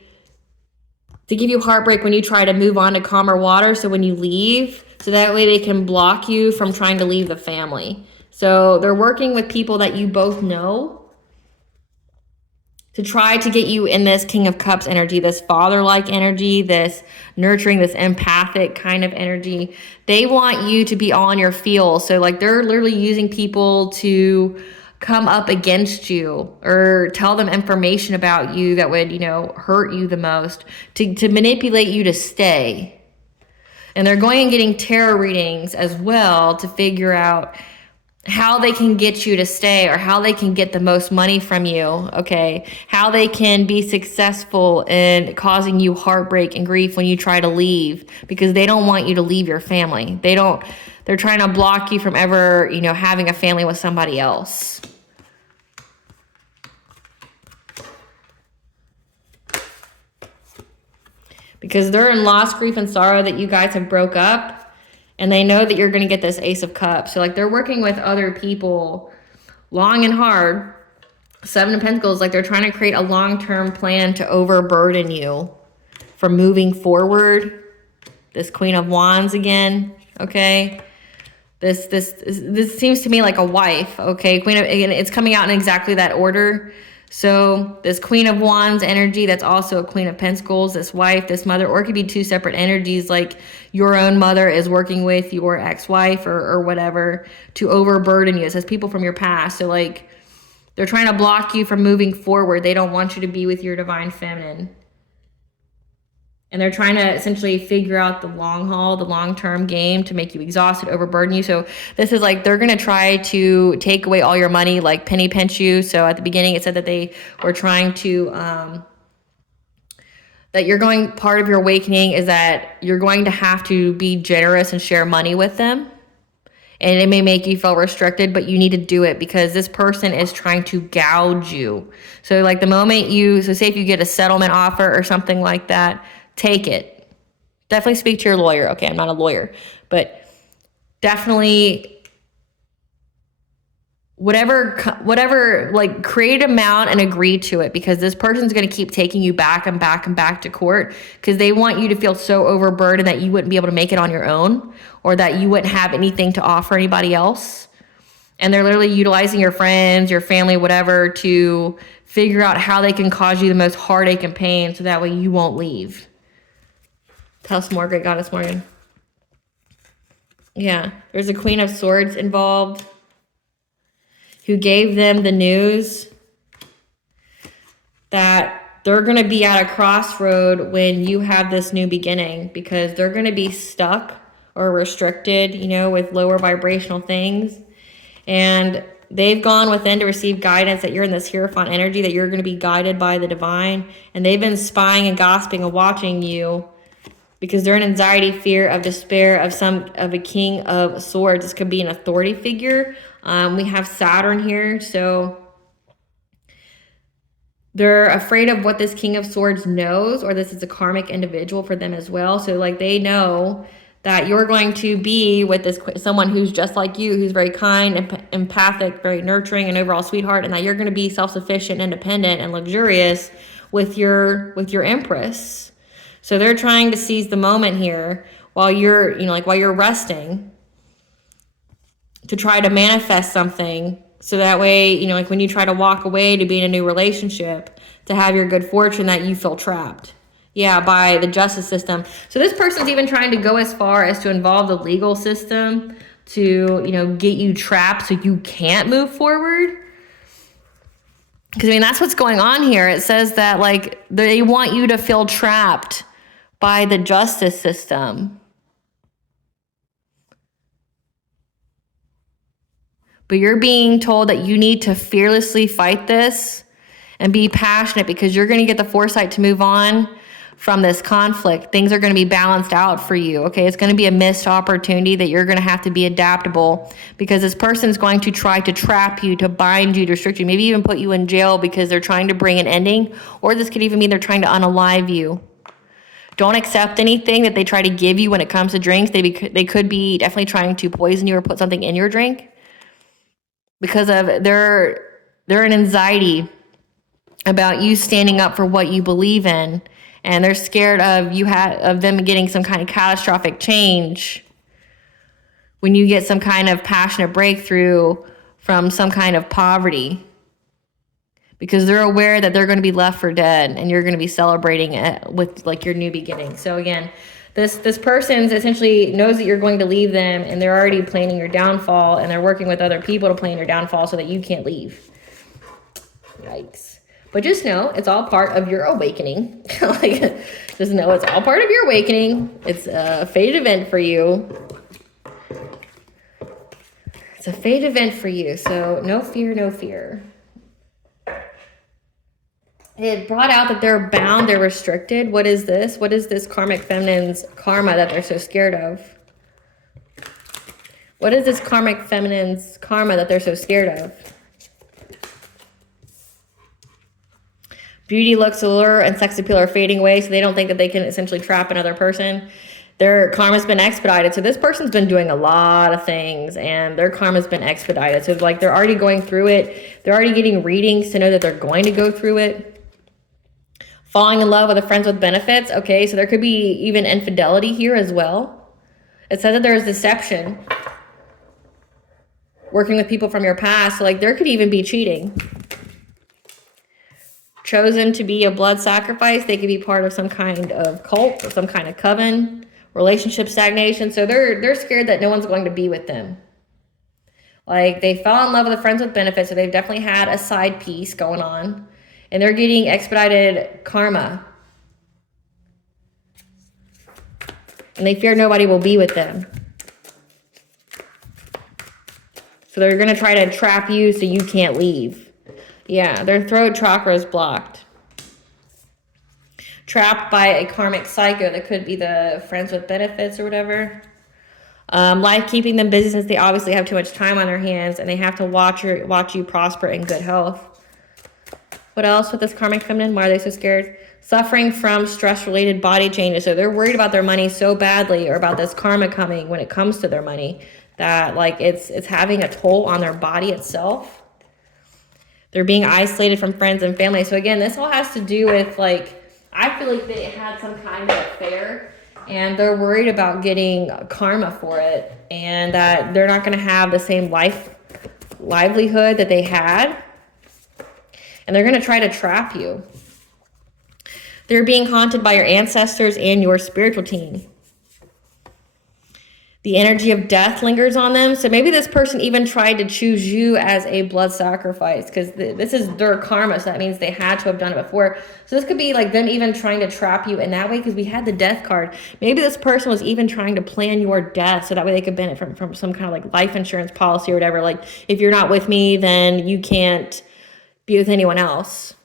to give you heartbreak when you try to move on to calmer water, so when you leave, so that way they can block you from trying to leave the family. So they're working with people that you both know to try to get you in this King of Cups energy, this father-like energy, this nurturing, this empathic kind of energy. They want you to be on your feels. So like they're literally using people to come up against you or tell them information about you that would, hurt you the most, to manipulate you to stay. And they're going and getting tarot readings as well to figure out how they can get you to stay or how they can get the most money from you, okay? How they can be successful in causing you heartbreak and grief when you try to leave, because they don't want you to leave your family. They're trying to block you from ever, having a family with somebody else. Because they're in loss, grief, and sorrow that you guys have broke up. And they know that you're going to get this Ace of Cups. So like they're working with other people long and hard. Seven of Pentacles, like they're trying to create a long-term plan to overburden you from moving forward. This Queen of Wands again, okay? This seems to me like a wife, okay? Queen of, again, it's coming out in exactly that order. So this Queen of Wands energy, that's also a Queen of Pentacles, this wife, this mother, or it could be two separate energies, like your own mother is working with your ex-wife or whatever to overburden you. It says people from your past. So like they're trying to block you from moving forward. They don't want you to be with your divine feminine. And they're trying to essentially figure out the long haul, the long-term game to make you exhausted, overburden you. So this is like they're going to try to take away all your money, like penny pinch you. So at the beginning, it said that they were trying to, that you're going, part of your awakening is that you're going to have to be generous and share money with them. And it may make you feel restricted, but you need to do it because this person is trying to gouge you. So like the moment you, so say if you get a settlement offer or something like that, take it. Definitely speak to your lawyer. Okay, I'm not a lawyer, but definitely whatever, like create an amount and agree to it because this person's going to keep taking you back and back and back to court because they want you to feel so overburdened that you wouldn't be able to make it on your own or that you wouldn't have anything to offer anybody else. And they're literally utilizing your friends, your family, whatever, to figure out how they can cause you the most heartache and pain so that way you won't leave. Tell us more, Great Goddess Morgan. Yeah, there's a Queen of Swords involved who gave them the news that they're going to be at a crossroad when you have this new beginning because they're going to be stuck or restricted, you know, with lower vibrational things. And they've gone within to receive guidance that you're in this Hierophant energy, that you're going to be guided by the divine. And they've been spying and gossiping and watching you because they're in anxiety, fear, of despair of a King of Swords. This could be an authority figure. We have Saturn here, so they're afraid of what this King of Swords knows, or this is a karmic individual for them as well. So like they know that you're going to be with this someone who's just like you, who's very kind, empathic, very nurturing, and overall sweetheart, and that you're going to be self-sufficient, independent, and luxurious with your Empress. So they're trying to seize the moment here while you're, you know, like while you're resting to try to manifest something. So that way, you know, like when you try to walk away to be in a new relationship, to have your good fortune that you feel trapped. Yeah, by the justice system. So this person's even trying to go as far as to involve the legal system to, you know, get you trapped so you can't move forward. Because, I mean, that's what's going on here. It says that, like, they want you to feel trapped by the justice system. But you're being told that you need to fearlessly fight this and be passionate because you're going to get the foresight to move on from this conflict. Things are going to be balanced out for you, okay? It's going to be a missed opportunity that you're going to have to be adaptable because this person's going to try to trap you, to bind you, to restrict you, maybe even put you in jail because they're trying to bring an ending, or this could even mean they're trying to unalive you. Don't accept anything that they try to give you when it comes to drinks. They could be definitely trying to poison you or put something in your drink because of their anxiety about you standing up for what you believe in, and they're scared of them getting some kind of catastrophic change when you get some kind of passionate breakthrough from some kind of poverty. Because they're aware that they're going to be left for dead and you're going to be celebrating it with like your new beginning. So again, this person's essentially knows that you're going to leave them and they're already planning your downfall and they're working with other people to plan your downfall so that you can't leave. Yikes. But just know it's all part of your awakening. Just know it's all part of your awakening. It's a fated event for you. It's a fated event for you. So no fear, no fear. It brought out that they're bound, they're restricted. What is this? What is this karmic feminine's karma that they're so scared of? What is this karmic feminine's karma that they're so scared of? Beauty, looks, allure, and sex appeal are fading away, so they don't think that they can essentially trap another person. Their karma's been expedited. So this person's been doing a lot of things and their karma's been expedited. So like they're already going through it. They're already getting readings to know that they're going to go through it. Falling in love with a friends with benefits. Okay, so there could be even infidelity here as well. It says that there is deception. working with people from your past. So like there could even be cheating. Chosen to be a blood sacrifice. They could be part of some kind of cult or some kind of coven, relationship stagnation. So they're scared that no one's going to be with them. Like they fell in love with a friends with benefits. So they've definitely had a side piece going on, and they're getting expedited karma. And they fear nobody will be with them. So they're going to try to trap you so you can't leave. Yeah, their throat chakra is blocked. Trapped by a karmic psycho. That could be the friends with benefits or whatever. Life keeping them busy since they obviously have too much time on their hands, and they have to watch you prosper in good health. What else with this karmic feminine? Why are they so scared? Suffering from stress-related body changes. So they're worried about their money so badly, or about this karma coming when it comes to their money, that like it's having a toll on their body itself. They're being isolated from friends and family. So again, this all has to do with like, I feel like they had some kind of affair, and they're worried about getting karma for it, and that they're not going to have the same livelihood that they had, and they're going to try to trap you. They're being haunted by your ancestors and your spiritual team. The energy of death lingers on them. So maybe this person even tried to choose you as a blood sacrifice, because this is their karma. So that means they had to have done it before. So this could be like them even trying to trap you in that way, because we had the death card. Maybe this person was even trying to plan your death so that way they could benefit from some kind of like life insurance policy or whatever. Like, if you're not with me, then you can't be with anyone else.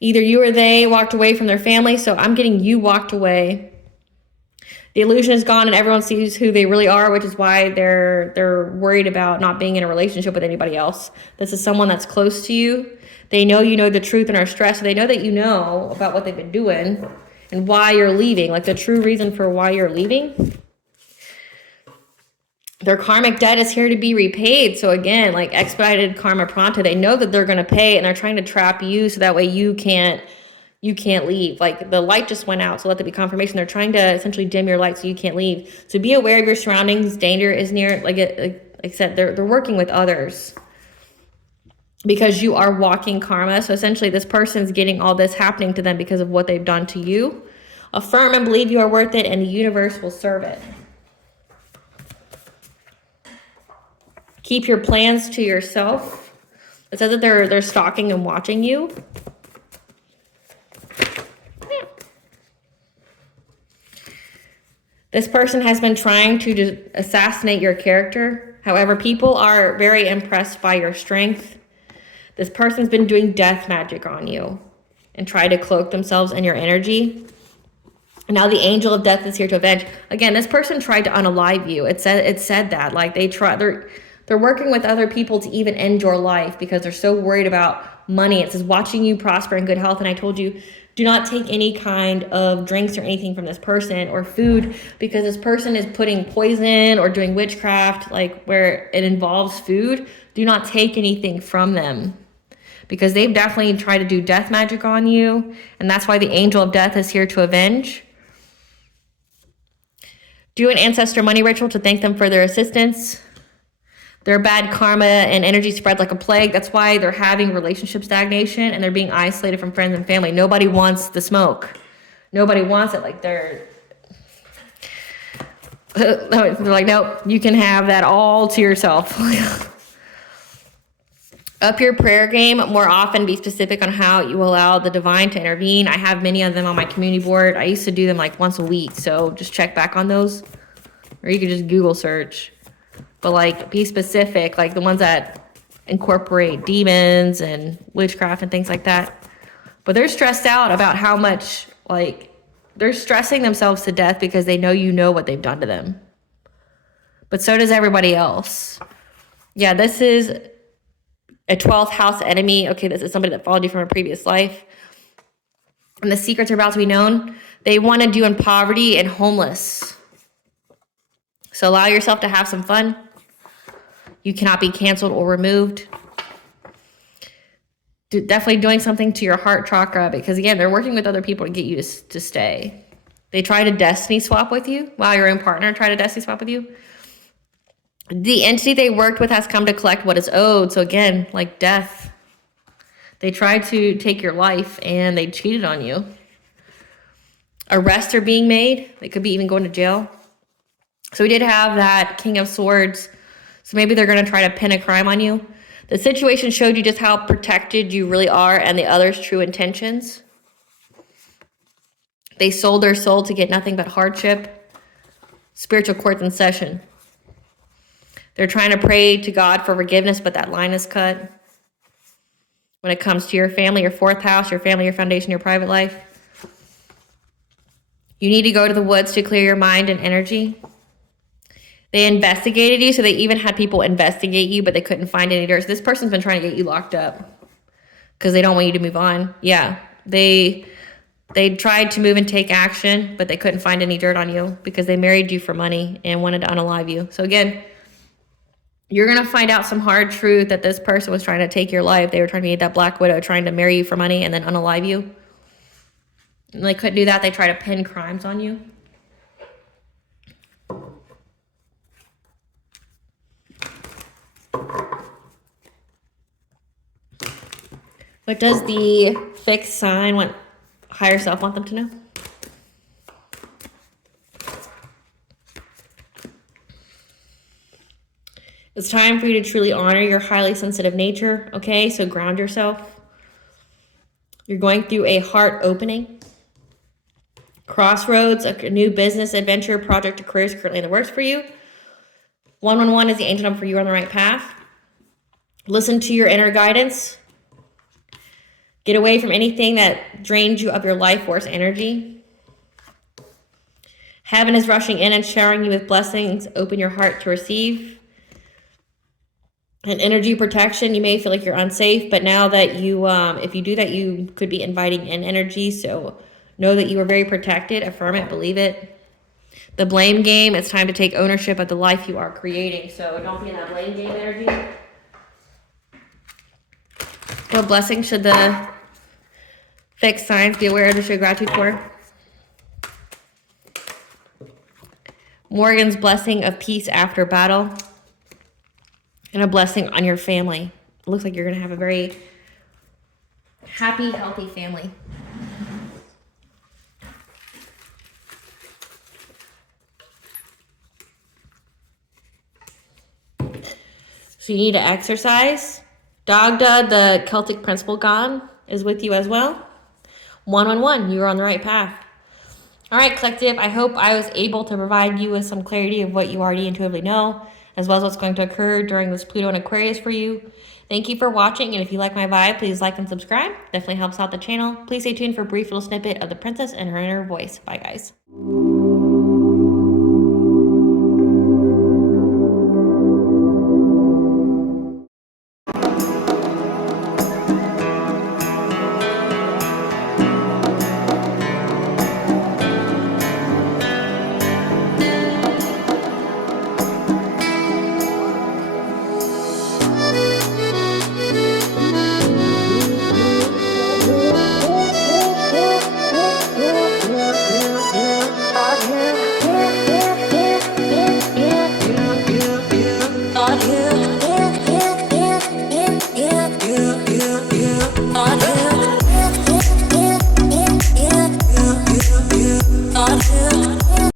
Either you or they walked away from their family. So I'm getting you walked away. The illusion is gone and everyone sees who they really are, which is why they're worried about not being in a relationship with anybody else. This is someone that's close to you. They know you know the truth and are stressed. So they know that you know about what they've been doing and why you're leaving, like the true reason for why you're leaving. Their karmic debt is here to be repaid. So again, like expedited karma pronto, they know that they're going to pay, and they're trying to trap you so that way you can't leave. Like the light just went out, so let that be confirmation. They're trying to essentially dim your light so you can't leave. So be aware of your surroundings. Danger is near. Like I said, they're working with others because you are walking karma. So essentially this person's getting all this happening to them because of what they've done to you. Affirm and believe you are worth it, and the universe will serve it. Keep your plans to yourself. It says that they're stalking and watching you. This person has been trying to assassinate your character. However, people are very impressed by your strength. This person's been doing death magic on you and try to cloak themselves in your energy. And now the angel of death is here to avenge. Again, this person tried to unalive you. It said that, like they're working with other people to even end your life because they're so worried about money. It says watching you prosper in good health. And I told you, do not take any kind of drinks or anything from this person or food, because this person is putting poison or doing witchcraft, like where it involves food. Do not take anything from them, because they've definitely tried to do death magic on you. And that's why the angel of death is here to avenge. Do an ancestor money ritual to thank them for their assistance. Their bad karma and energy spread like a plague. That's why they're having relationship stagnation and they're being isolated from friends and family. Nobody wants the smoke. Nobody wants it. Like they're like, nope, you can have that all to yourself. Up your prayer game more often. Be specific on how you allow the divine to intervene. I have many of them on my community board. I used to do them like once a week. So just check back on those, or you could just Google search. But like, be specific, like the ones that incorporate demons and witchcraft and things like that. But they're stressed out about how much, like, they're stressing themselves to death because they know you know what they've done to them. But so does everybody else. Yeah, this is a 12th house enemy. Okay, this is somebody that followed you from a previous life. And the secrets are about to be known. They wanted you in poverty and homeless. So allow yourself to have some fun. You cannot be canceled or removed. Definitely doing something to your heart chakra, because again, they're working with other people to get you to stay. They try to destiny swap with you. Wow, your own partner tried to destiny swap with you. The entity they worked with has come to collect what is owed. So again, like death. They tried to take your life and they cheated on you. Arrests are being made. They could be even going to jail. So we did have that King of Swords. So maybe they're going to try to pin a crime on you. The situation showed you just how protected you really are and the other's true intentions. They sold their soul to get nothing but hardship. Spiritual courts in session. They're trying to pray to God for forgiveness, but that line is cut. When it comes to your family, your fourth house, your family, your foundation, your private life. You need to go to the woods to clear your mind and energy. They investigated you, so they even had people investigate you, but they couldn't find any dirt. So this person's been trying to get you locked up because they don't want you to move on. Yeah, they tried to move and take action, but they couldn't find any dirt on you because they married you for money and wanted to unalive you. So again, you're going to find out some hard truth that this person was trying to take your life. They were trying to be that Black Widow, trying to marry you for money and then unalive you. And they couldn't do that. They try to pin crimes on you. What does the fixed sign want, higher self want them to know? It's time for you to truly honor your highly sensitive nature, okay? So ground yourself. You're going through a heart opening. Crossroads, a new business, adventure, project, or career is currently in the works for you. 111 is the angel number for you on the right path. Listen to your inner guidance. Get away from anything that drains you of your life force energy. Heaven is rushing in and showering you with blessings. Open your heart to receive. And energy protection, you may feel like you're unsafe, but now that you, if you do that, you could be inviting in energy. So know that you are very protected. Affirm it, believe it. The blame game, it's time to take ownership of the life you are creating. So don't be in that blame game energy. What blessing should the fixed signs be aware of to show gratitude for? Morgan's blessing of peace after battle. And a blessing on your family. It looks like you're going to have a very happy, healthy family. So you need to exercise. Dagda, the Celtic principle god, is with you as well. 111, you are on the right path. All right, collective, I hope I was able to provide you with some clarity of what you already intuitively know, as well as what's going to occur during this Pluto and Aquarius for you. Thank you for watching, and if you like my vibe, please like and subscribe. Definitely helps out the channel. Please stay tuned for a brief little snippet of the princess and her inner voice. Bye, guys.